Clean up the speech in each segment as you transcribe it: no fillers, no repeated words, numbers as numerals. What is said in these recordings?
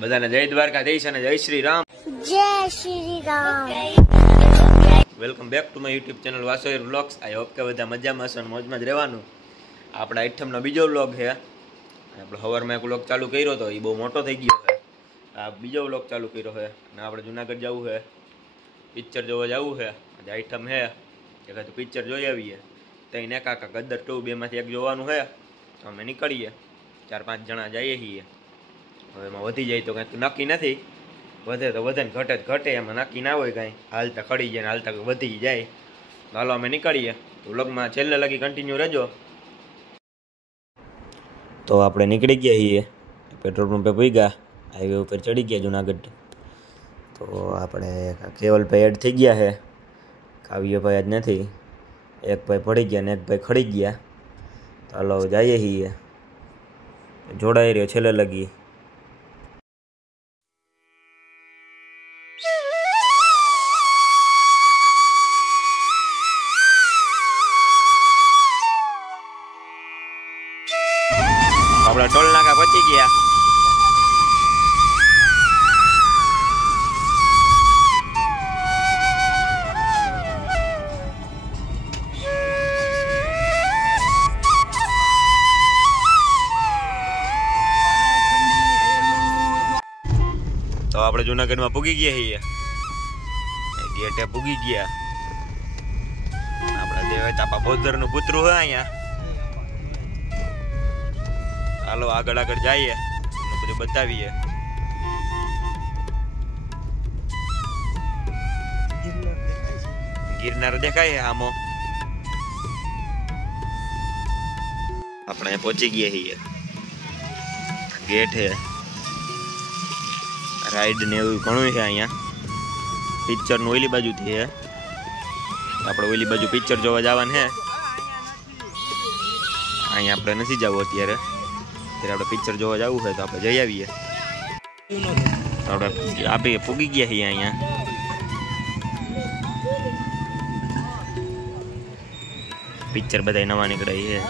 બધાને જય દ્વારકાધીશ અને જય શ્રી રામ. જય Shri Ram. Welcome back to my YouTube channel Vasoyar vlogs. I hope કે બધા મજામાં હશો અને મોજમાં જ રહેવાનું. આપણા આઈટમનો બીજો વ્લોગ છે. આપણે સવારમાં એક વ્લોગ ચાલુ કર્યો હતો, એ બહુ મોટો થઈ ગયો છે. આ બીજો વ્લોગ ચાલુ કર્યો છે અને આપણે જુનાગઢ જવું છે, પિક્ચર જોવા જવું છે. આજે આઈટમ છે કે કાંઈ પિક્ચર જોઈ આવીએ. ત્યાં ને કાકા ગદ્દર 2 બેમાંથી એક જોવાનું છે. અમે નીકળીએ, 4-5 જણા જઈએ છીએ. હવે એમાં વધી જાય તો કાંઈ નક્કી નથી, વધે તો વધે ને ઘટે તો ઘટે, એમાં નક્કી ના હોય કાંઈ. હાલતા ખડી જાય ને હાલતા વધી જાય. હાલો અમે નીકળીએ, તો વ્લોગમાં છેલ્લે લગી કન્ટિન્યુ રહેજો. તો આપણે નીકળી ગયા છીએ, પેટ્રોલ પંપે પૂગ્યા, હાઈવે ઉપર ચડી ગયા જુનાગઢ. તો આપણે કેવલભાઈ એડ થઈ ગયા છે, કાવ્યભાઈ જ નથી. એક ભાઈ પડી ગયા ને એક ભાઈ ખડી ગયા. તો હાલો જઈએ છીએ, જોડાઈ રહ્યો છેલ્લે લગી. આપણે ટોલ નાકા પહોંચી ગયા. તો આપણે જુનાગઢમાં પૂગી ગયા છીએ, ગેટે પૂગી ગયા. આપણા દેવાય તાપા બૌદ્ધરનું પુતરું હોય અહીંયા. હાલો આગળ આગળ જઈએ, બધું બતાવીએ. ગિરનાર દેખાય છે આમો. આપણે પહોંચી ગયા છીએ, ગેટ છે. રાઈડ ને એવું ઘણું છે અહીંયા. પિક્ચર નું ઓલી બાજુથી છે, આપણે ઓલી બાજુ પિક્ચર જોવા જવાનું છે. અહીંયા આપણે નથી જવું અત્યારે, આપણે પિક્ચર જોવા જવું હોય તો આપણે જઈ આવીએ. આપણે પૂગી ગયા છીએ અહીંયા. પિક્ચર બધા નવા નીકળાય છે.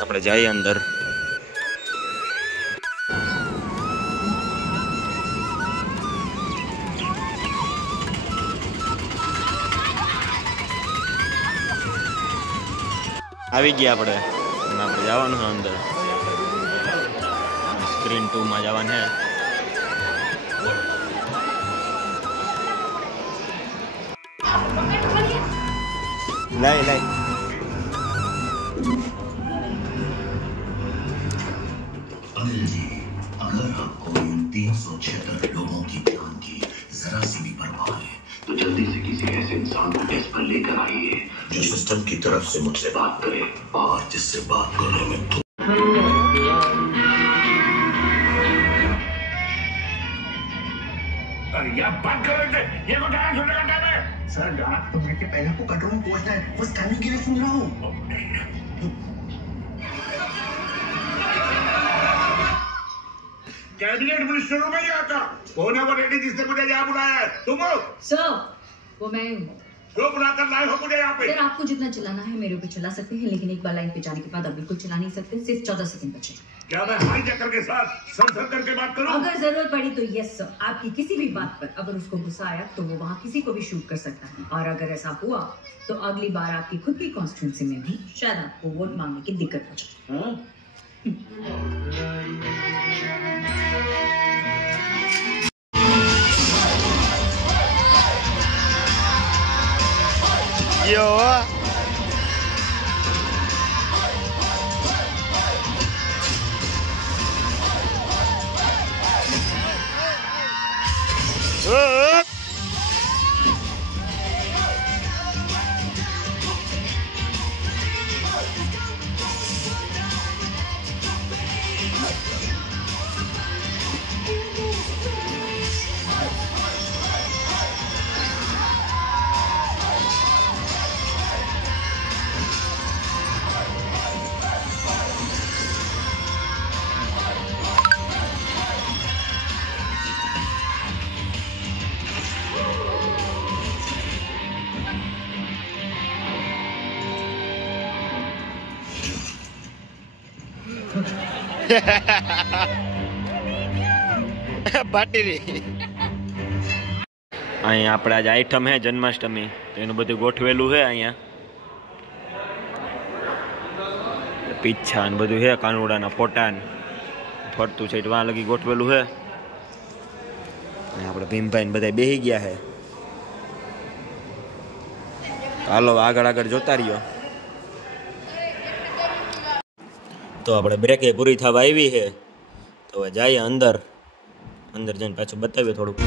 આપણે જઈએ અંદર. આવી ગયા આપણે, આપણે જવાનું છે અંદર. સ્ક્રીન 2 માં જવાનું છે. લાઈ લાઈ अनिल जी, अगर आपको इन 376 लोगों की जान की जरा सी भी परवाह है तो जल्दी से किसी ऐसे इंसान को टेस्ट पर लेकर आइए जो सिस्टम की तरफ से मुझसे बात करे और जिससे बात करने में यार बात करो, ये को गाना सुनने का टाइम है सर. गाना तो मैं के पहले को कट रहा हूँ, पहुंचना है बस टाइमिंग के लिए सुन रहा हूँ. कैबिनेट मिनिस्टर में ही आता कौन है वो लेडी जिसने मुझे यहाँ बुलाया है? तुम हो सर? वो मैं हूँ. क्यों बुलाकर लाए हो मुझे यहाँ पे? सर आपको जितना चलाना है मेरे ऊपर चला सकते हैं, लेकिन एक बार लाइन पे जाने के बाद आप बिल्कुल चला नहीं सकते. सिर्फ 14 सेकंड बचे. क्या मैं हाईजैकर के साथ सर करके बात करूं? अगर जरूरत पड़ी तो यस सर, आपकी किसी भी बात पर अगर उसको गुस्सा आया तो वो वहाँ किसी को भी शूट कर सकता है. और अगर ऐसा हुआ तो अगली बार आपकी खुद की कॉन्स्टिट्यूंसी में भी शायद आपको वोट मांगने की दिक्कत हो जाए. Yo. બાટીરી અહીંયા આપણે આજે આઈટમ હે જન્માષ્ટમી તો એનું બધું ગોઠવેલું છે અહીંયા પીછા ને બધું છે કાનુડાના ફોટા ને ફરતું છે વાં લગી ગોઠવેલું છે આપણે ભીમભાઈ ને બધા બેસી ગયા છે હાલો આગળ આગળ જોતા રહ્યો તો આપણે બ્રેકે પૂરી થવા આવી છે તો હવે જઈએ અંદર જઈને પાછું બતાવીએ થોડુંક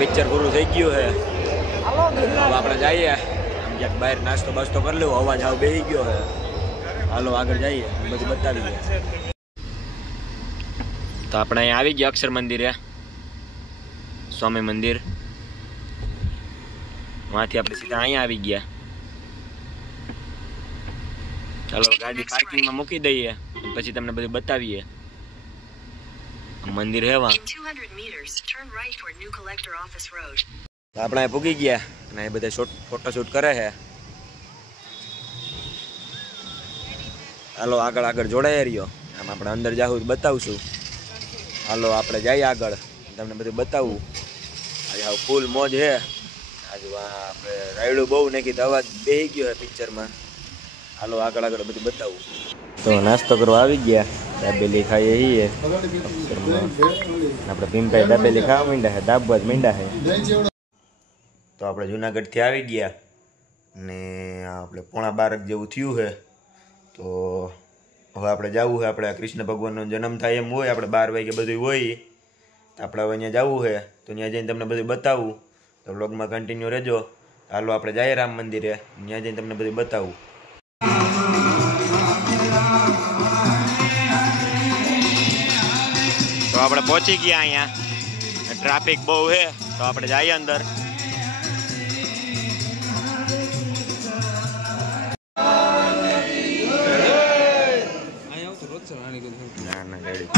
પિક્ચર પૂરું થઈ ગયું છે હવે આપણે જઈએ આમ ક્યાંક બહાર નાસ્તો બાસ્તો કરી લેવો અવાજ આવ બેસી ગયો છે હાલો આગળ જઈએ બધું બતાવીએ તો આપણે અહીંયા આવી ગયા અક્ષર મંદિરે સ્વામી મંદિર વાંથી આપણે સીધા અહીંયા આવી ગયા ચાલો ગાડી પાર્કિંગમાં મૂકી દઈએ પછી તમને બધું બતાવીએ મંદિર હે વા આપણે પૂગી ગયા અને એ બધા ફોટો શૂટ કરે છે હાલો આગળ આગળ જોડાઈ રહ્યો આમ આપણે અંદર જાવું બતાવશું હાલો આપણે જઈએ આગળ તમને બધું બતાવું આજે હાવ ફૂલ મોજ છે આજે આપણે રાયડું બહુ નાખી તો અવાજ બેસી ગયો છે પિક્ચરમાં હાલો આગળ આગળ બધું બતાવું તો નાસ્તો કરવા આવી ગયા દાબેલી ખાઈએ છીએ આપણે ભીમભાઈ દાબેલી ખાવા માંડ્યા છે દાબવા જ માંડ્યા છે તો આપણે જુનાગઢથી આવી ગયા ને આપણે 11:30 જેવું થયું છે તો હવે આપણે જવું છે આપણે કૃષ્ણ ભગવાનનો જન્મ થાય એમ હોય આપણે 12 વાગે બધું હોય તો આપણે હવે અહીંયા જવું છે તો ત્યાં જઈને તમને બધું બતાવું તો વ્લોગમાં કન્ટિન્યુ રહેજો હાલો આપણે જઈએ રામ મંદિરે ત્યાં જઈને તમને બધું બતાવું તો આપણે પહોંચી ગયા અહીંયા ટ્રાફિક બહુ છે તો આપણે જઈએ અંદર ના ના રેડી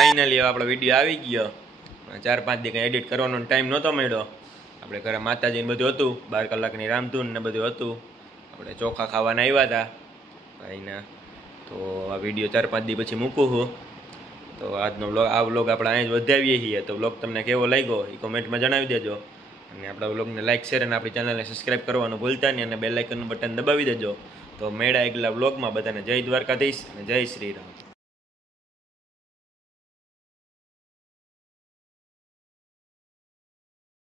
ફાઇનલી આપણો વિડીયો આવી ગયો. 4-5 દી કંઈ એડિટ કરવાનો ટાઈમ નહોતો મળ્યો. આપણે ઘરે માતાજીને બધું હતું, 12 કલાકની રામધૂન ને બધું હતું. આપણે ચોખા ખાવાના આવ્યા હતા ભાઈના. તો આ વિડીયો 4-5 દી પછી મૂકું છું. તો આજનો વ્લોગ આપણે અહીં જ વધાવીએ છીએ. તો વ્લોગ તમને કેવો લાગ્યો એ કોમેન્ટમાં જણાવી દેજો. અને આપણા વ્લોગને લાઈક શેર અને આપણી ચેનલને સબસ્ક્રાઈબ કરવાનું ભૂલતા નહીં, અને બેલ આઇકનનું બટન દબાવી દેજો. તો મેળા આગલા વ્લોગમાં બધાને જય દ્વારકાધીશ અને જય શ્રી રામ.